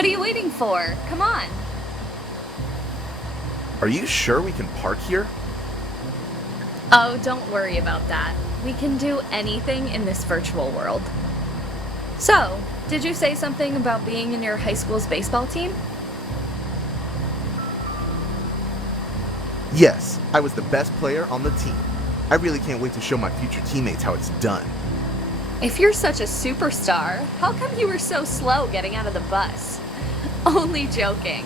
What are you waiting for? Come on. Are you sure we can park here? Oh, don't worry about that. We can do anything in this virtual world. So, did you say something about being in your high school's baseball team? Yes, I was the best player on the team. I really can't wait to show my future teammates how it's done. If you're such a superstar, how come you were so slow getting out of the bus? Only joking.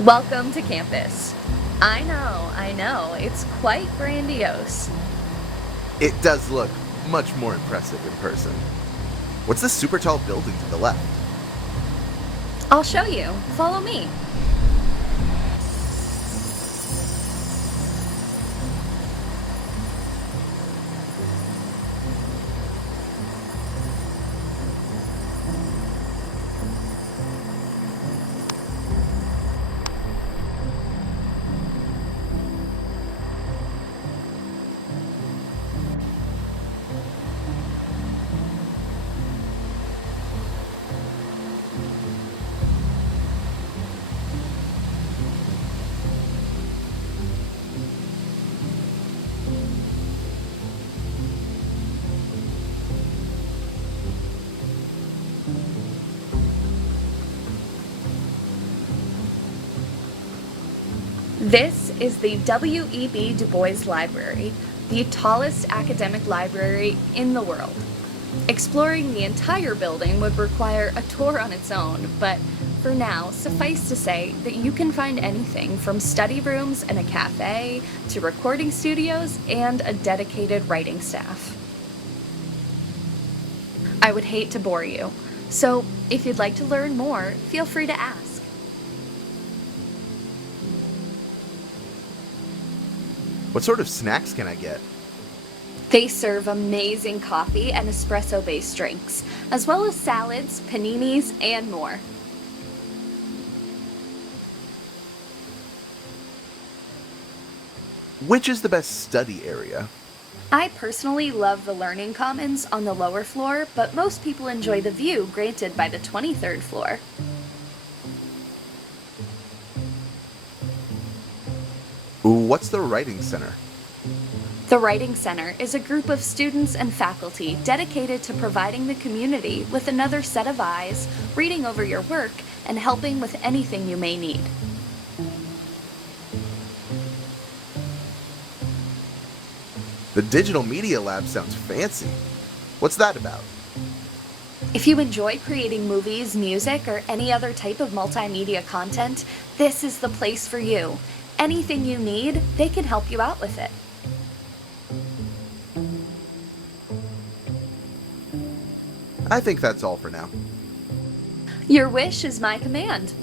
Welcome to campus. I know, it's quite grandiose. It does look much more impressive in person. What's this super tall building to the left? I'll show you. Follow me. This is the W.E.B. Du Bois Library, the tallest academic library in the world. Exploring the entire building would require a tour on its own, but for now, suffice to say that you can find anything from study rooms and a cafe to recording studios and a dedicated writing staff. I would hate to bore you, so if you'd like to learn more, feel free to ask. What sort of snacks can I get? They serve amazing coffee and espresso-based drinks, as well as salads, paninis, and more. Which is the best study area? I personally love the Learning Commons on the lower floor, but most people enjoy the view granted by the 23rd floor. What's the Writing Center? The Writing Center is a group of students and faculty dedicated to providing the community with another set of eyes, reading over your work, and helping with anything you may need. The Digital Media Lab sounds fancy. What's that about? If you enjoy creating movies, music, or any other type of multimedia content, this is the place for you. Anything you need, they can help you out with it. I think that's all for now. Your wish is my command.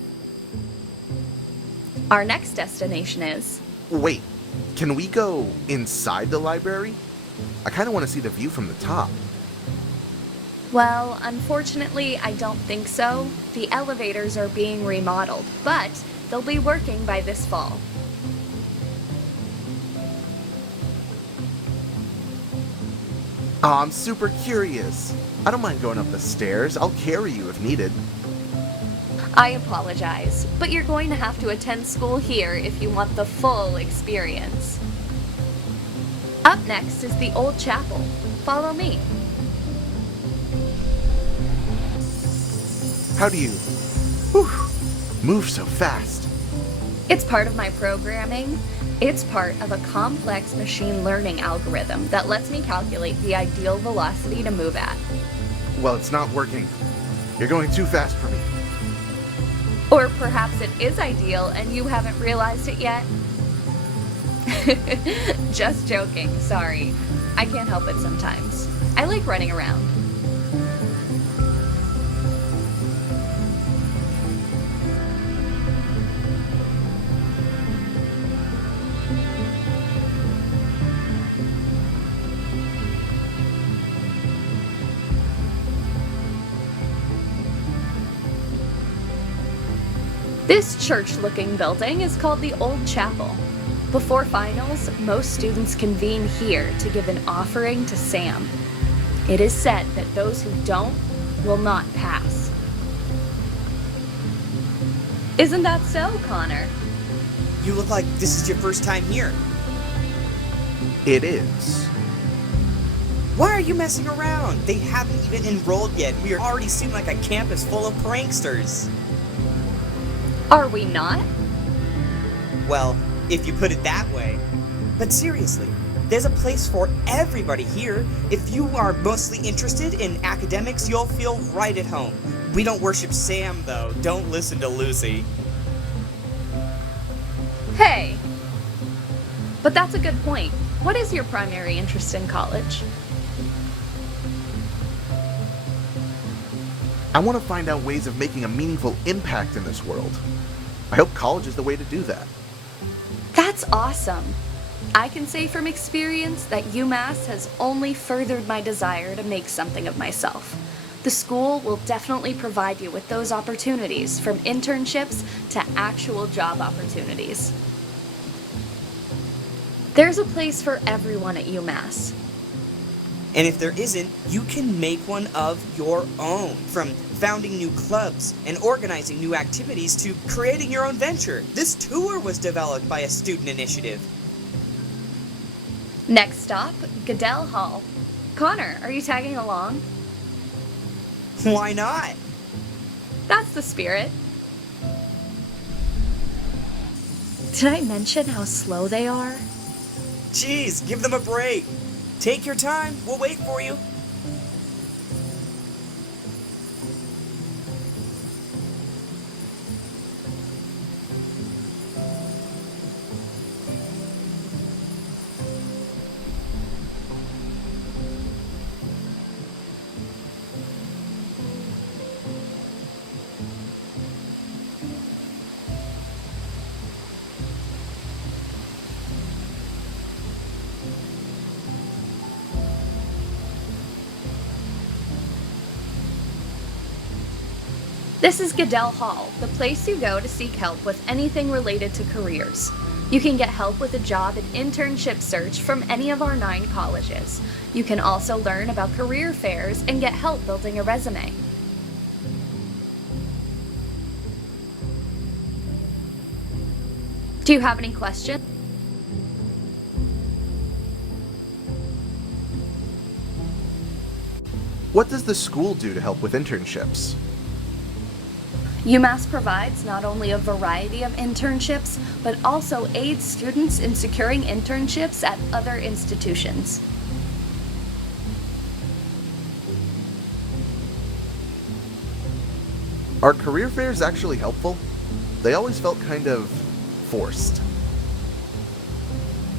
Our next destination is... Wait, can we go inside the library? I kind of want to see the view from the top. Well, unfortunately, I don't think so. The elevators are being remodeled, but they'll be working by this fall. Oh, I'm super curious. I don't mind going up the stairs. I'll carry you if needed. I apologize, but you're going to have to attend school here if you want the full experience. Up next is the Old Chapel. Follow me. How do you move so fast? It's part of my programming. It's part of a complex machine learning algorithm that lets me calculate the ideal velocity to move at. Well, it's not working. You're going too fast for me. Or perhaps it is ideal and you haven't realized it yet. Just joking, sorry. I can't help it sometimes. I like running around. This church-looking building is called the Old Chapel. Before finals, most students convene here to give an offering to Sam. It is said that those who don't will not pass. Isn't that so, Connor? You look like this is your first time here. It is. Why are you messing around? They haven't even enrolled yet. We are already seem like a campus full of pranksters. Are we not? Well, if you put it that way. But seriously, there's a place for everybody here. If you are mostly interested in academics, you'll feel right at home. We don't worship Sam, though. Don't listen to Lucy. Hey! But that's a good point. What is your primary interest in college? I want to find out ways of making a meaningful impact in this world. I hope college is the way to do that. That's awesome! I can say from experience that UMass has only furthered my desire to make something of myself. The school will definitely provide you with those opportunities, from internships to actual job opportunities. There's a place for everyone at UMass. And if there isn't, you can make one of your own. From founding new clubs and organizing new activities to creating your own venture. This tour was developed by a student initiative. Next stop, Goodell Hall. Connor, are you tagging along? Why not? That's the spirit. Did I mention how slow they are? Jeez, give them a break. Take your time. We'll wait for you. This is Goodell Hall, the place you go to seek help with anything related to careers. You can get help with a job and internship search from any of our 9 colleges. You can also learn about career fairs and get help building a resume. Do you have any questions? What does the school do to help with internships? UMass provides not only a variety of internships, but also aids students in securing internships at other institutions. Are career fairs actually helpful? They always felt kind of forced.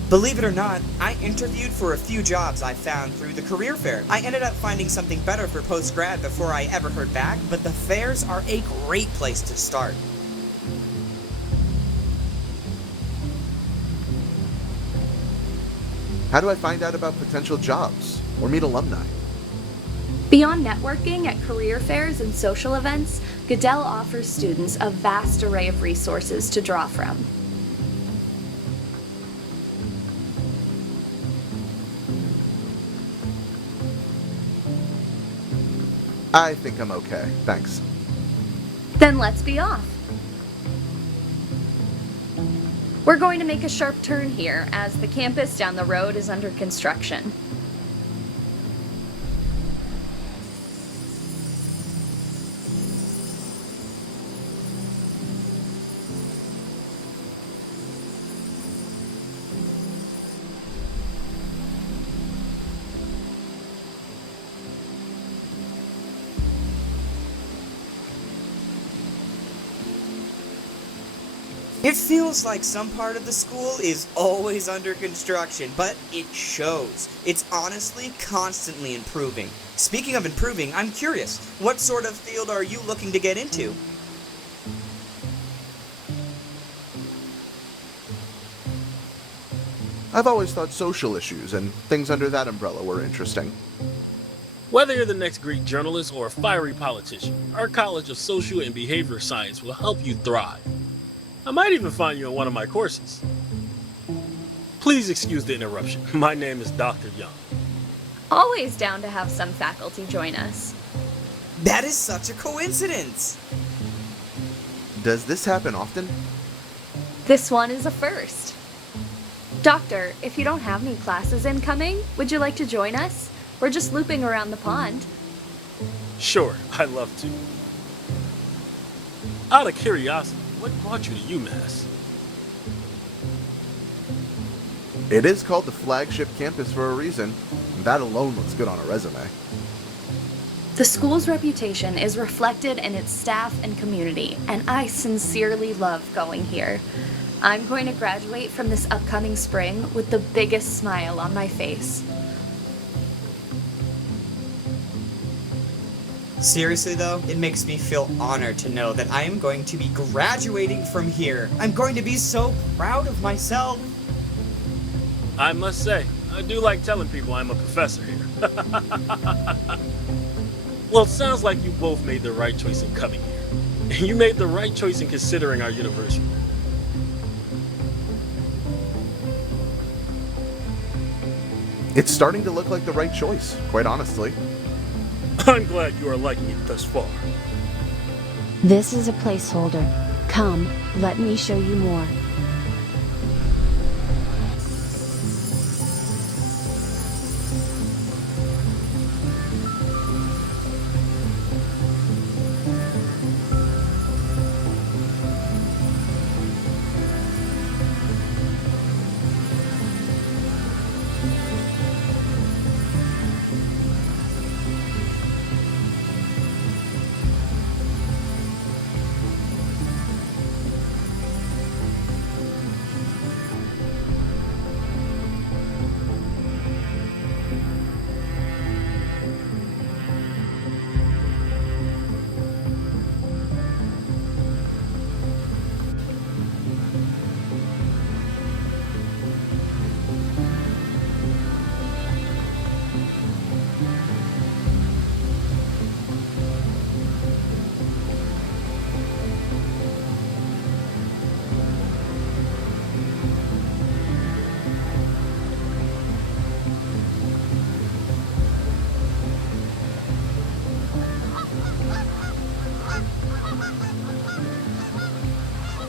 Believe it or not, I interviewed for a few jobs I found through the career fair. I ended up finding something better for post-grad before I ever heard back, but the fairs are a great place to start. How do I find out about potential jobs or meet alumni? Beyond networking at career fairs and social events, Goodell offers students a vast array of resources to draw from. I think I'm okay, thanks. Then let's be off. We're going to make a sharp turn here as the campus down the road is under construction. It feels like some part of the school is always under construction, but it shows. It's honestly constantly improving. Speaking of improving, I'm curious, what sort of field are you looking to get into? I've always thought social issues and things under that umbrella were interesting. Whether you're the next Greek journalist or a fiery politician, our College of Social and Behavioral Science will help you thrive. I might even find you in one of my courses. Please excuse the interruption. My name is Dr. Young. Always down to have some faculty join us. That is such a coincidence! Does this happen often? This one is a first. Doctor, if you don't have any classes incoming, would you like to join us? We're just looping around the pond. Sure, I'd love to. Out of curiosity, what brought you to UMass? It is called the flagship campus for a reason. That alone looks good on a resume. The school's reputation is reflected in its staff and community, and I sincerely love going here. I'm going to graduate from this upcoming spring with the biggest smile on my face. Seriously though, it makes me feel honored to know that I am going to be graduating from here. I'm going to be so proud of myself. I must say, I do like telling people I'm a professor here. Well, it sounds like you both made the right choice in coming here. And you made the right choice in considering our university. It's starting to look like the right choice, quite honestly. I'm glad you are liking it thus far. This is a placeholder. Come, let me show you more.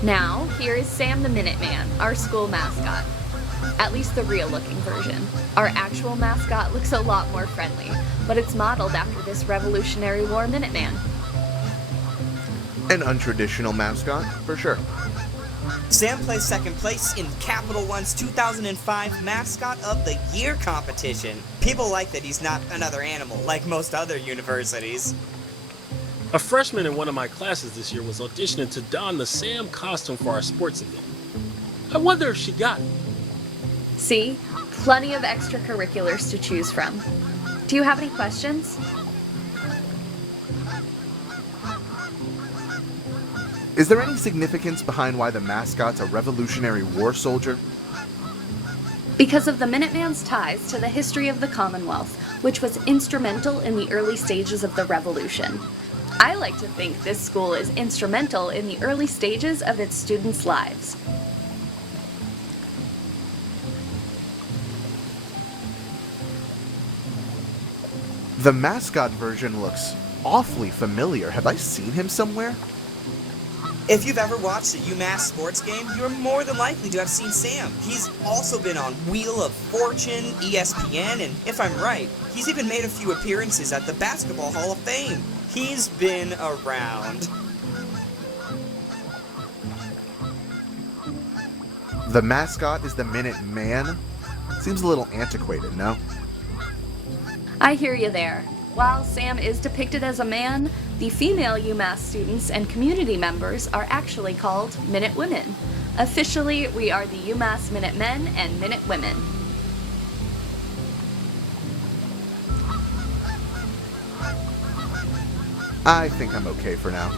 Now, here is Sam the Minuteman, our school mascot. At least the real-looking version. Our actual mascot looks a lot more friendly, but it's modeled after this Revolutionary War Minuteman. An untraditional mascot, for sure. Sam plays second place in Capital One's 2005 Mascot of the Year competition. People like that he's not another animal like most other universities. A freshman in one of my classes this year was auditioning to don the Sam costume for our sports event. I wonder if she got it. See? Plenty of extracurriculars to choose from. Do you have any questions? Is there any significance behind why the mascot's a Revolutionary War soldier? Because of the Minuteman's ties to the history of the Commonwealth, which was instrumental in the early stages of the Revolution. I like to think this school is instrumental in the early stages of its students' lives. The mascot version looks awfully familiar. Have I seen him somewhere? If you've ever watched a UMass sports game, you're more than likely to have seen Sam. He's also been on Wheel of Fortune, ESPN, and if I'm right, he's even made a few appearances at the Basketball Hall of Fame. He's been around. The mascot is the Minute Man? Seems a little antiquated, no? I hear you there. While Sam is depicted as a man, the female UMass students and community members are actually called Minute Women. Officially, we are the UMass Minute Men and Minute Women. I think I'm okay for now.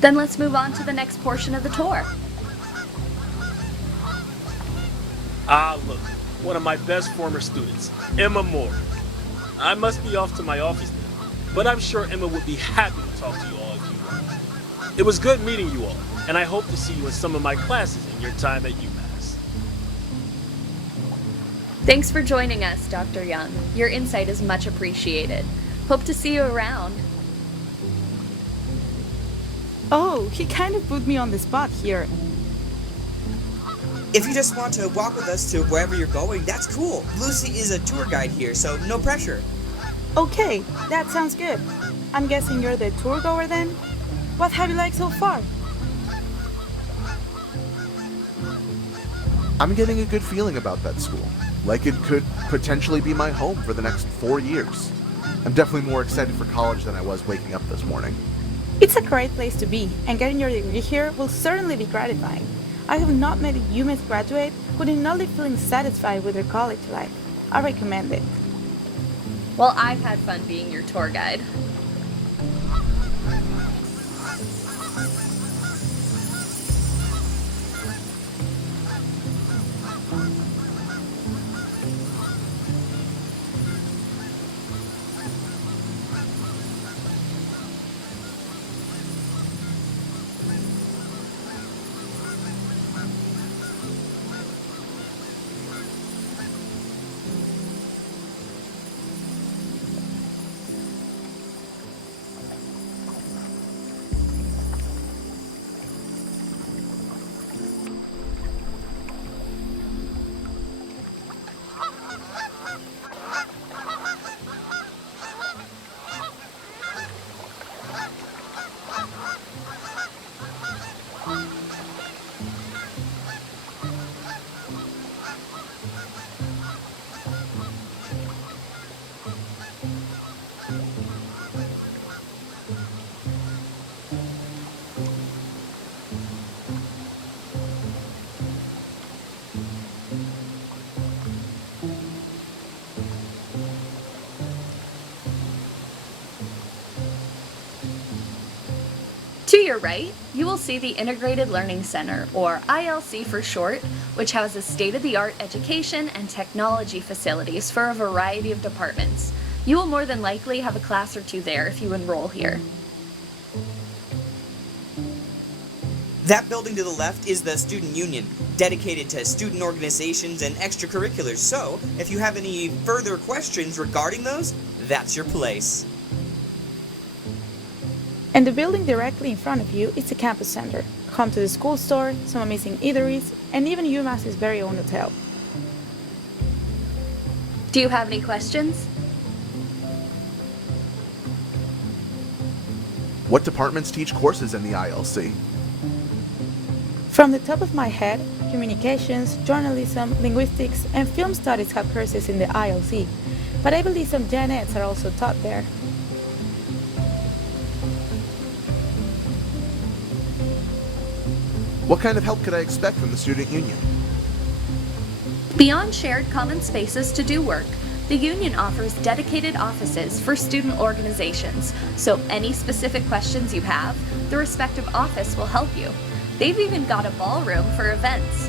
Then let's move on to the next portion of the tour. Ah, look, one of my best former students, Emma Moore. I must be off to my office now, but I'm sure Emma would be happy to talk to you all if you want. It was good meeting you all, and I hope to see you in some of my classes in your time at UMass. Thanks for joining us, Dr. Young. Your insight is much appreciated. Hope to see you around. Oh, he kind of put me on the spot here. If you just want to walk with us to wherever you're going, that's cool. Lucy is a tour guide here, so no pressure. Okay, that sounds good. I'm guessing you're the tour goer then? What have you liked so far? I'm getting a good feeling about that school. Like it could potentially be my home for the next 4 years. I'm definitely more excited for college than I was waking up this morning. It's a great place to be, and getting your degree here will certainly be gratifying. I have not met a UMass graduate who did not leave feeling satisfied with their college life. I recommend it. Well, I've had fun being your tour guide. To your right, you will see the Integrated Learning Center, or ILC for short, which houses state-of-the-art education and technology facilities for a variety of departments. You will more than likely have a class or two there if you enroll here. That building to the left is the Student Union, dedicated to student organizations and extracurriculars, so if you have any further questions regarding those, that's your place. And the building directly in front of you is the campus center, home to the school store, some amazing eateries, and even UMass's very own hotel. Do you have any questions? What departments teach courses in the ILC? From the top of my head, communications, journalism, linguistics, and film studies have courses in the ILC, but I believe some gen eds are also taught there. What kind of help could I expect from the student union? Beyond shared common spaces to do work, the union offers dedicated offices for student organizations, so any specific questions you have, the respective office will help you. They've even got a ballroom for events.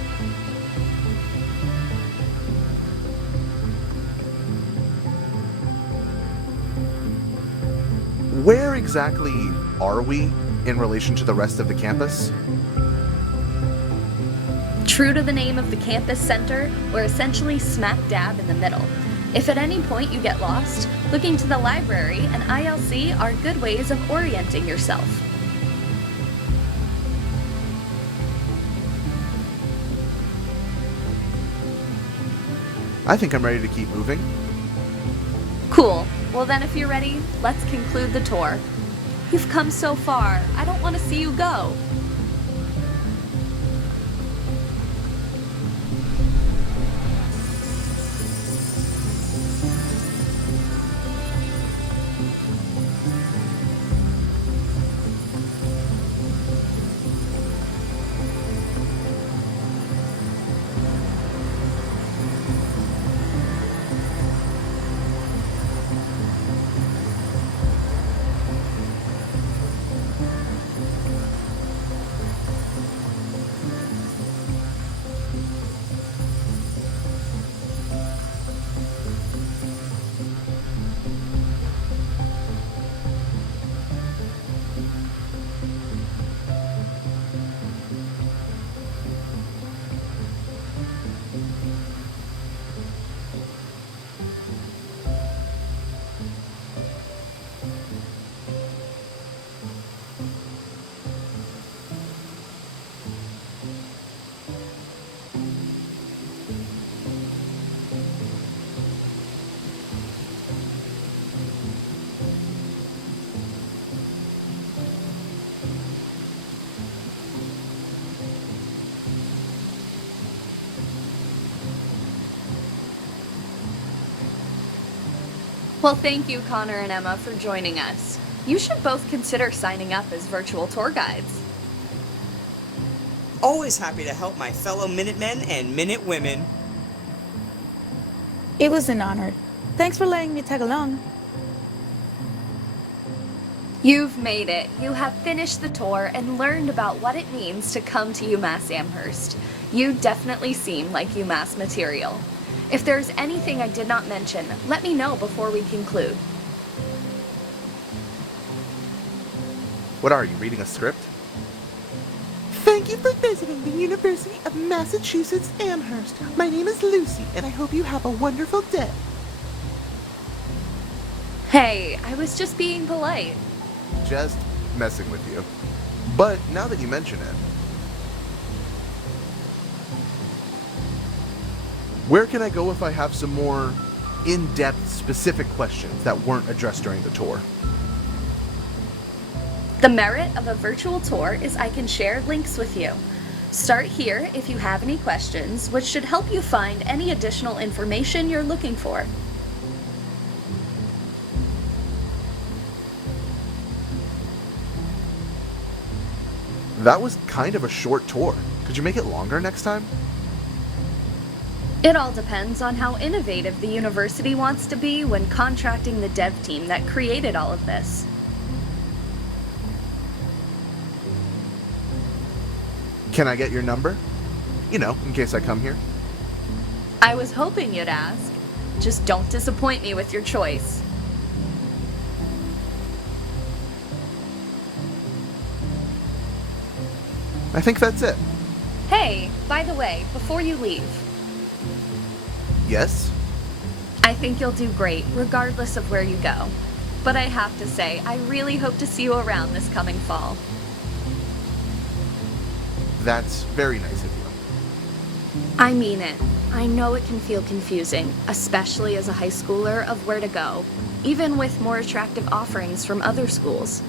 Where exactly are we in relation to the rest of the campus? True to the name of the campus center, we're essentially smack dab in the middle. If at any point you get lost, looking to the library and ILC are good ways of orienting yourself. I think I'm ready to keep moving. Cool. Well then if you're ready, let's conclude the tour. You've come so far. I don't want to see you go. Well, thank you, Connor and Emma, for joining us. You should both consider signing up as virtual tour guides. Always happy to help my fellow Minutemen and Minutewomen. It was an honor. Thanks for letting me tag along. You've made it. You have finished the tour and learned about what it means to come to UMass Amherst. You definitely seem like UMass material. If there's anything I did not mention, let me know before we conclude. What are you, reading a script? Thank you for visiting the University of Massachusetts Amherst. My name is Lucy, and I hope you have a wonderful day. Hey, I was just being polite. Just messing with you. But now that you mention it, where can I go if I have some more in-depth, specific questions that weren't addressed during the tour? The merit of a virtual tour is I can share links with you. Start here if you have any questions, which should help you find any additional information you're looking for. That was kind of a short tour. Could you make it longer next time? It all depends on how innovative the university wants to be when contracting the dev team that created all of this. Can I get your number? You know, in case I come here. I was hoping you'd ask. Just don't disappoint me with your choice. I think that's it. Hey, by the way, before you leave, Yes? I think you'll do great regardless of where you go. But I have to say, I really hope to see you around this coming fall. That's very nice of you. I mean it. I know it can feel confusing, especially as a high schooler, of where to go, even with more attractive offerings from other schools.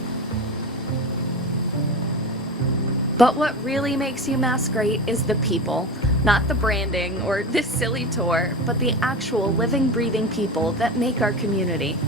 But what really makes UMass great is the people. Not the branding or this silly tour, but the actual living, breathing people that make our community.